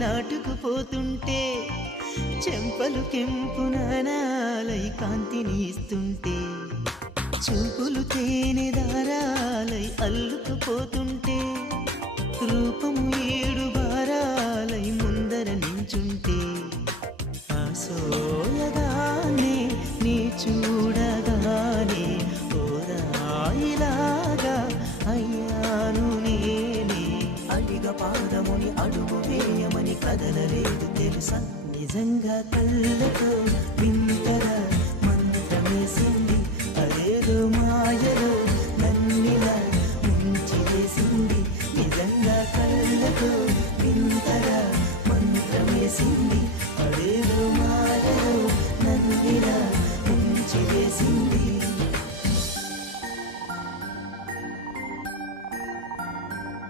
నాటుకుపోతుంటే చెంపలు కెంపు నానాలై కాంతిని ఇస్తుంటే చూపులు తేనె దారాలై అల్లుకుపోతుంటే రూపము ఏడు బారాలై ముందర నించుంటే ఆసోయగానే నీ చూడగానే ఓరాయిలాగా అయ్యాను నేనే అడిగ పాదముని అడుగు వేయమని కదలలేదు తెలుసా నిజంగా కళ్ళతో వింతగా మంత్రమేసింది